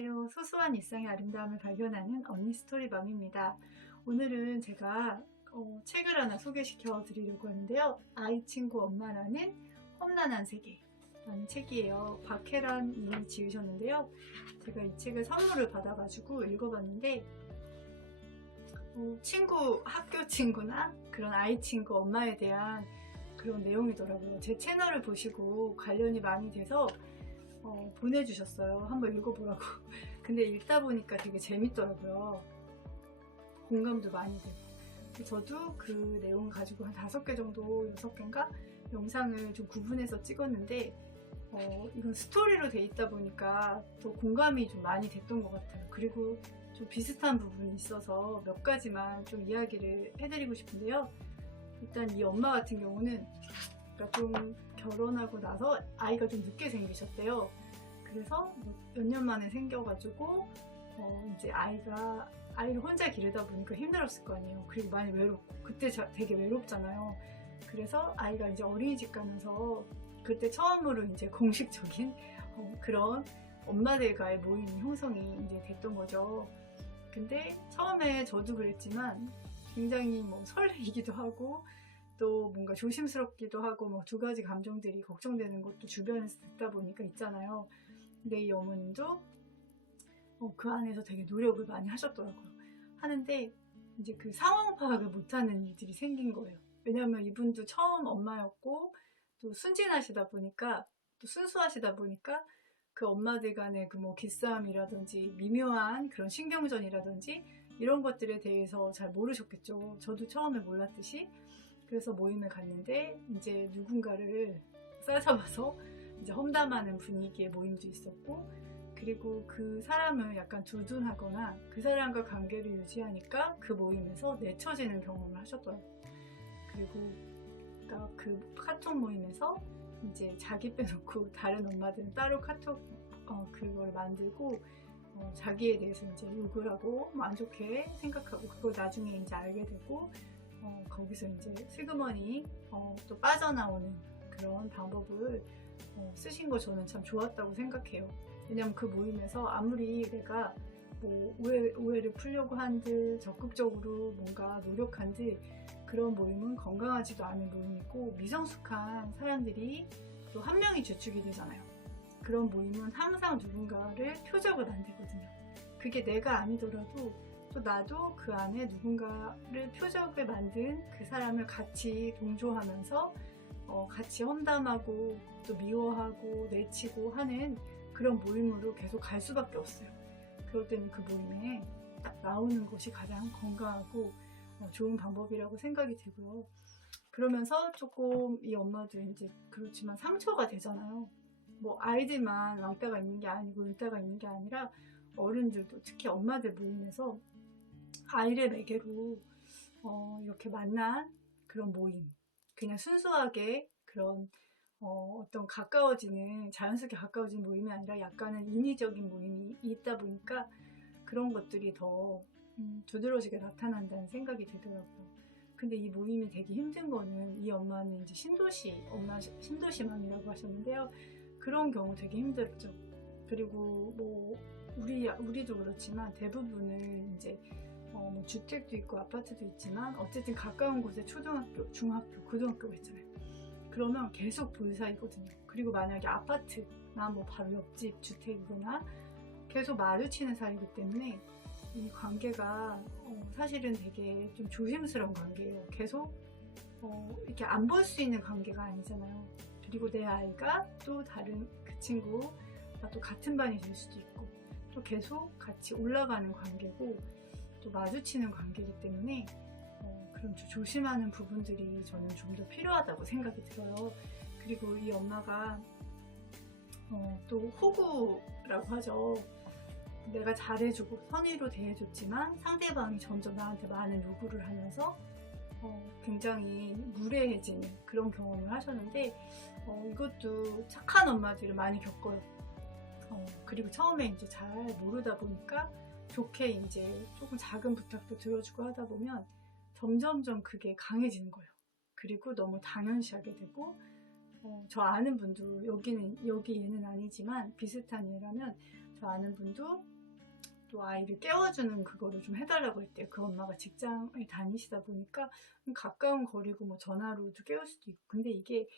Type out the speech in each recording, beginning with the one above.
안녕하세요. 소소한 일상의 아름다움을 발견하는 언니 스토리맘입니다. 오늘은 제가 책을 하나 소개시켜 드리려고 하는데요. 아이 친구 엄마라는 험난한 세계라는 책이에요. 박혜란 님이 지으셨는데요. 제가 이 책을 선물을 받아가지고 읽어봤는데 학교 친구나 그런 아이 친구 엄마에 대한 그런 내용이더라고요. 제 채널을 보시고 관련이 많이 돼서 보내주셨어요. 한번 읽어보라고. 근데 읽다 보니까 되게 재밌더라고요. 공감도 많이 되고. 저도 그 내용을 가지고 한 5개 정도, 6개인가? 영상을 좀 구분해서 찍었는데, 이건 스토리로 돼 있다 보니까 더 공감이 좀 많이 됐던 것 같아요. 그리고 좀 비슷한 부분이 있어서 몇 가지만 좀 이야기를 해드리고 싶은데요. 일단 이 엄마 같은 경우는 좀 결혼하고 나서 아이가 좀 늦게 생기셨대요. 그래서 몇 년 만에 생겨가지고 이제 아이를 혼자 기르다 보니까 힘들었을 거 아니에요. 그리고 많이 외롭고 그때 되게 외롭잖아요. 그래서 아이가 이제 어린이집 가면서 그때 처음으로 이제 공식적인 그런 엄마들과의 모임이 형성이 이제 됐던 거죠. 근데 처음에 저도 그랬지만 굉장히 설레이기도 하고 또 뭔가 조심스럽기도 하고 2가지 감정들이 걱정되는 것도 주변에서 듣다 보니까 있잖아요. 근데 이 어머님도 그 안에서 되게 노력을 많이 하셨더라고요. 하는데 이제 그 상황 파악을 못하는 일들이 생긴 거예요. 왜냐하면 이분도 처음 엄마였고 또 순진하시다 보니까 또 순수하시다 보니까 그 엄마들 간의 그 기싸움이라든지 미묘한 그런 신경전이라든지 이런 것들에 대해서 잘 모르셨겠죠. 저도 처음에 몰랐듯이. 그래서 모임을 갔는데 이제 누군가를 싸잡아서 이제 험담하는 분위기의 모임도 있었고, 그리고 그 사람을 약간 두둔하거나 그 사람과 관계를 유지하니까 그 모임에서 내쳐지는 경험을 하셨더라고요. 그리고 그 카톡 모임에서 이제 자기 빼놓고 다른 엄마들은 따로 카톡 그걸 만들고 자기에 대해서 이제 욕을 하고 안 좋게 생각하고 그걸 나중에 이제 알게 되고 거기서 이제 슬그머니 또 빠져나오는 그런 방법을 쓰신 거 저는 참 좋았다고 생각해요. 왜냐면 그 모임에서 아무리 내가 오해를 풀려고 한들 적극적으로 뭔가 노력한들 그런 모임은 건강하지도 않은 모임이고 미성숙한 사람들이 또 한 명이 주축이 되잖아요. 그런 모임은 항상 누군가를 표적을 만들거든요. 그게 내가 아니더라도 또 나도 그 안에 누군가를 표적을 만든 그 사람을 같이 동조하면서 같이 험담하고 또 미워하고 내치고 하는 그런 모임으로 계속 갈 수밖에 없어요. 그럴 때는 그 모임에 딱 나오는 것이 가장 건강하고 좋은 방법이라고 생각이 되고요. 그러면서 조금 이 엄마도 이제 그렇지만 상처가 되잖아요. 아이들만 왕따가 있는 게 아니고 을따가 있는 게 아니라 어른들도 특히 엄마들 모임에서 아이를 매개로 이렇게 만난 그런 모임, 그냥 순수하게 그런 어떤 자연스럽게 가까워지는 모임이 아니라 약간은 인위적인 모임이 있다 보니까 그런 것들이 더 두드러지게 나타난다는 생각이 들더라고요. 근데 이 모임이 되게 힘든 거는 이 엄마는 이제 신도시맘이라고 하셨는데요. 그런 경우 되게 힘들었죠. 그리고 우리도 그렇지만 대부분은 이제 주택도 있고 아파트도 있지만 어쨌든 가까운 곳에 초등학교, 중학교, 고등학교가 있잖아요. 그러면 계속 볼 사이거든요. 그리고 만약에 아파트나 바로 옆집 주택이거나 계속 마주치는 사이이기 때문에 이 관계가 사실은 되게 좀 조심스러운 관계예요. 계속 이렇게 안 볼 수 있는 관계가 아니잖아요. 그리고 내 아이가 또 다른 그 친구와 또 같은 반이 될 수도 있고 또 계속 같이 올라가는 관계고 또 마주치는 관계이기 때문에 그런 조심하는 부분들이 저는 좀 더 필요하다고 생각이 들어요. 그리고 이 엄마가 또 호구라고 하죠. 내가 잘해주고 선의로 대해줬지만 상대방이 점점 나한테 많은 요구를 하면서 굉장히 무례해지는 그런 경험을 하셨는데 이것도 착한 엄마들을 많이 겪어요. 그리고 처음에 이제 잘 모르다 보니까 좋게 이제 조금 작은 부탁도 들어주고 하다 보면 점점점 그게 강해지는 거예요. 그리고 너무 당연시하게 되고 저 아는 분도 여기 얘는 아니지만 비슷한 예라면 저 아는 분도 또 아이를 깨워주는 그거를 좀 해달라고 했대요. 그 엄마가 직장을 다니시다 보니까 가까운 거리고 뭐 전화로도 깨울 수도 있고. 근데 이게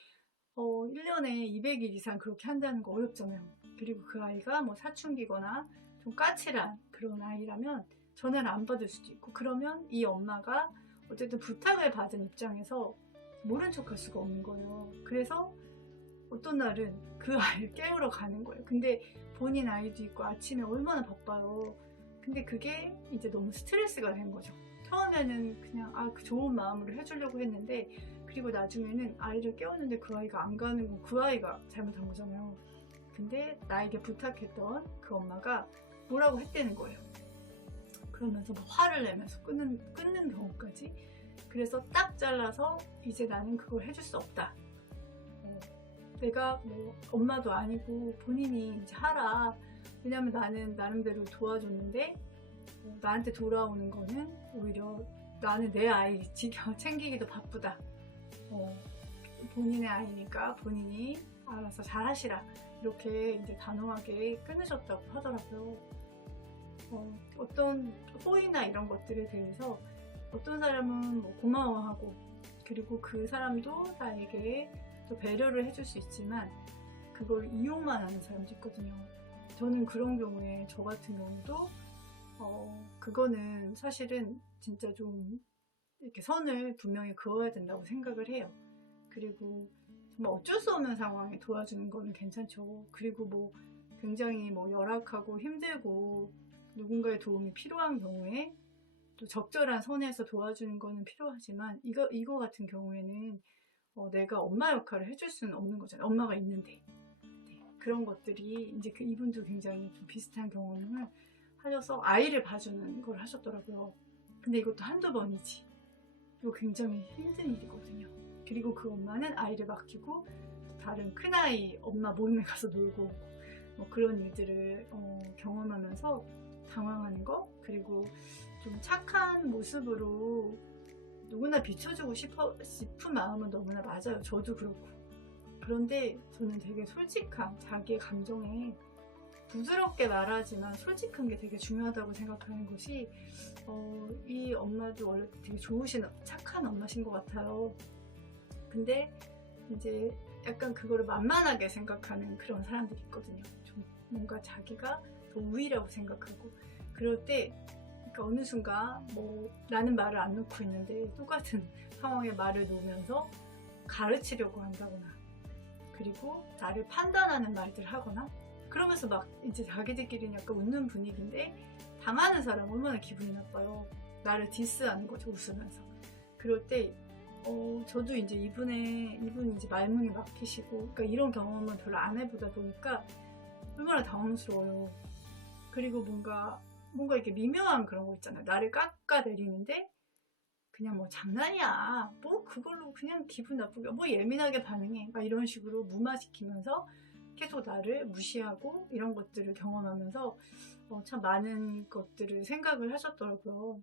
1년에 200일 이상 그렇게 한다는 거 어렵잖아요. 그리고 그 아이가 뭐 사춘기거나 좀 까칠한 그런 아이라면 전화를 안 받을 수도 있고, 그러면 이 엄마가 어쨌든 부탁을 받은 입장에서 모른 척 할 수가 없는 거예요. 그래서 어떤 날은 그 아이를 깨우러 가는 거예요. 근데 본인 아이도 있고 아침에 얼마나 바빠요. 근데 그게 이제 너무 스트레스가 된 거죠. 처음에는 그냥 그 좋은 마음으로 해주려고 했는데, 그리고 나중에는 아이를 깨웠는데 그 아이가 안 가는 건 그 아이가 잘못한 거잖아요. 근데 나에게 부탁했던 그 엄마가 뭐라고 했다는 거예요. 그러면서 막 화를 내면서 끊는 경우까지. 그래서 딱 잘라서 이제 나는 그걸 해줄 수 없다. 내가 뭐 엄마도 아니고 본인이 이제 하라. 왜냐면 나는 나름대로 도와줬는데 나한테 돌아오는 거는 오히려 나는 내 아이 챙기기도 바쁘다. 본인의 아이니까 본인이 알아서 잘 하시라. 이렇게 이제 단호하게 끊으셨다고 하더라고요. 어떤 호의나 이런 것들에 대해서 어떤 사람은 뭐 고마워하고, 그리고 그 사람도 나에게 또 배려를 해줄 수 있지만 그걸 이용만 하는 사람도 있거든요. 저는 그런 경우에, 저 같은 경우도 그거는 사실은 진짜 좀 이렇게 선을 분명히 그어야 된다고 생각을 해요. 그리고 정말 어쩔 수 없는 상황에 도와주는 거는 괜찮죠. 그리고 뭐 굉장히 뭐 열악하고 힘들고 누군가의 도움이 필요한 경우에 또 적절한 선에서 도와주는 거는 필요하지만, 이거 같은 경우에는 내가 엄마 역할을 해줄 수는 없는 거잖아요. 엄마가 있는데. 네, 그런 것들이 이제 이분도 굉장히 좀 비슷한 경험을 하셔서 아이를 봐주는 걸 하셨더라고요. 근데 이것도 한두 번이지. 이거 굉장히 힘든 일이거든요. 그리고 그 엄마는 아이를 맡기고 다른 큰아이 엄마 모임에 가서 놀고 오고, 뭐 그런 일들을 경험하면서 당황하는 거, 그리고 좀 착한 모습으로 누구나 비춰주고 싶은 마음은 너무나 맞아요. 저도 그렇고. 그런데 저는 되게 솔직한, 자기의 감정에 부드럽게 말하지만 솔직한 게 되게 중요하다고 생각하는 것이, 이 엄마도 원래 되게 좋으신 착한 엄마신 것 같아요. 근데 이제 약간 그거를 만만하게 생각하는 그런 사람들이 있거든요. 좀 뭔가 자기가 더 우위라고 생각하고, 그럴 때 그러니까 어느 순간 뭐 나는 말을 안 놓고 있는데 똑같은 상황에 말을 놓으면서 가르치려고 한다거나, 그리고 나를 판단하는 말들 하거나, 그러면서 막 이제 자기들끼리는 약간 웃는 분위기인데 당하는 사람 얼마나 기분이 나빠요. 나를 디스하는 거죠, 웃으면서. 그럴 때 저도 이제 이분이 이제 말문이 막히시고, 그러니까 이런 경험은 별로 안 해보다 보니까 얼마나 당황스러워요. 그리고 뭔가 이렇게 미묘한 그런 거 있잖아요. 나를 깎아내리는데 그냥 뭐 장난이야, 뭐 그걸로 그냥 기분 나쁘게 뭐 예민하게 반응해, 막 이런 식으로 무마시키면서 계속 나를 무시하고, 이런 것들을 경험하면서 참 많은 것들을 생각을 하셨더라고요.